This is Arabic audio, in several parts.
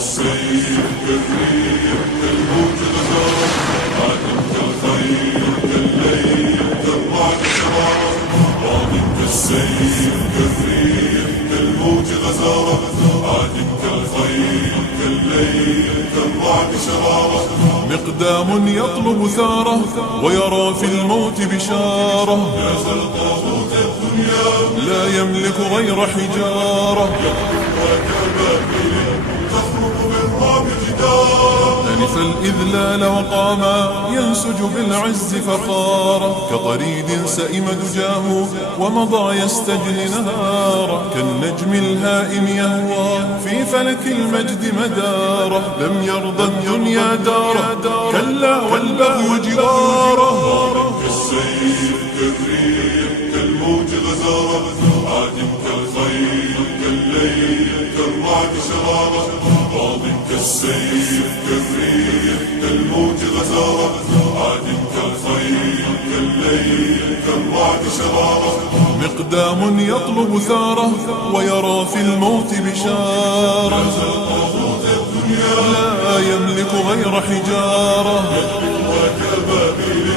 كالسيف كالريح كالموج غزارة عادٍ كالخيل كالليل كالرعد شرارة ماضٍ كالسيف كالريح كالموج غزارة عادٍ كالخيل كالليل كالرعد شرارة مقدام يطلب ثاره ويرى في الموت بشارة نازل طاغوت الدنيا لا يملك غير حجارة وكبابيل تخرج بالرعب جدارا أنف الإذلال وقاما ينسج بالعز فخارا كطريد سئم دجاه ومضى يستجلي نهارا كالنجم الهائم يهوى في فلك المجد مداره لم يرضى الدنيا داره كلا والبغي جواره كالسيف كالريح كالموج غزارة عاد كالخيل كالليل كالرعد شرارة ماض كالسيف كالريح كالموج غزارة عاد كالخيل كالليل كالرعد شرارة مقدام يطلب ثاره ويرى في الموت بشارة لا يملك غير حجارة وكبابيل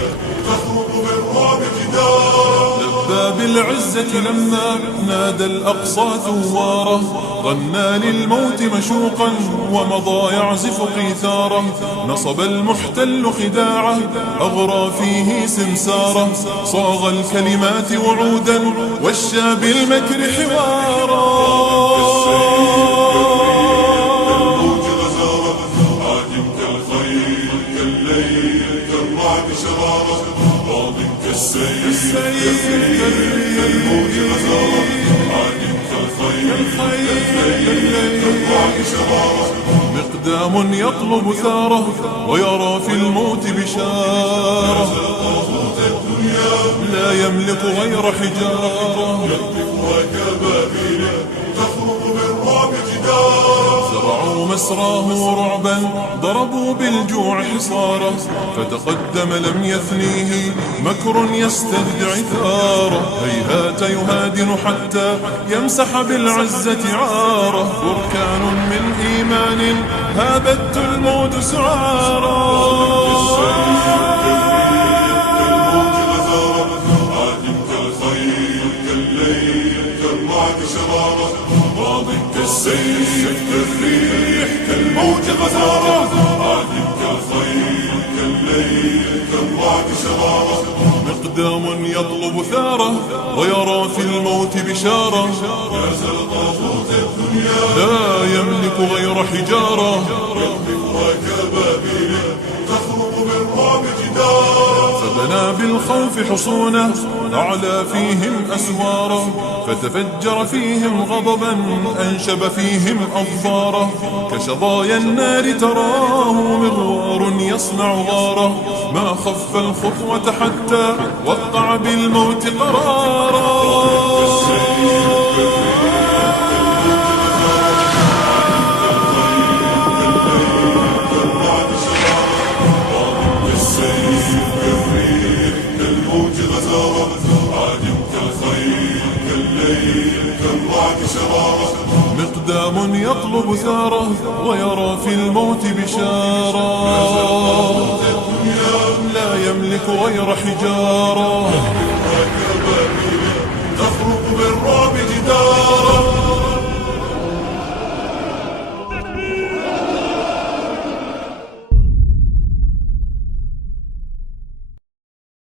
تخرج بالرعب جدارا لبى بالعزة لما نادى الأقصى ثواره غنى للموت مشوقا ومضى يعزف قيثاره نصب المحتل خداعه أغرى فيه سمساره صاغ الكلمات وعودا وشى بالمكر حوارا كالموج غزارة عاد كالخيل كالليل كالرعد شرارة ماض كالسيف كالموج غزارة عاد كالخيل كالليل كالرعد شرارة مقدام يطلب ثاره ويرى في الموت بشارة طاغوت الدنيا لا يملك غير حجارة وكبابيل تخرج بالرعب جدارا زرعوا مسراه رعبا ضربوا بالجوع حصارا فتقدم لم يثنيه مكر يستدعي ثاره هيهات يهادن حتى يمسح بالعزة عاره بركان من إيمان هابت الموت سعارا كالموج غزارة عاد كالخيل كالليل كالرعد شرارة ماض كالسيف كالريح كالموج غزارة عاد كالخيل كالليل كالرعد شرارة مقدام يطلب ثاره ويرى في الموت بشارة نازل طاغوت الدنيا لا يملك غير حجارة وكبابيل تخرج بالرعب جدارا فبنى بالخوف حصونه أعلى فيهم أسواره فتفجر فيهم غضبا أنشب فيهم أظفاره كشظايا النار تراه مغوار يصنع غاره ما خف الخطوة حتى وقع بالموت قرارا كالسيف كالريح كالموج غزارة عاد كالخيل كالليل كالرعد شرارة مقدام يطلب ثاره ويرى في الموت بشارة لا يملك غير حجارة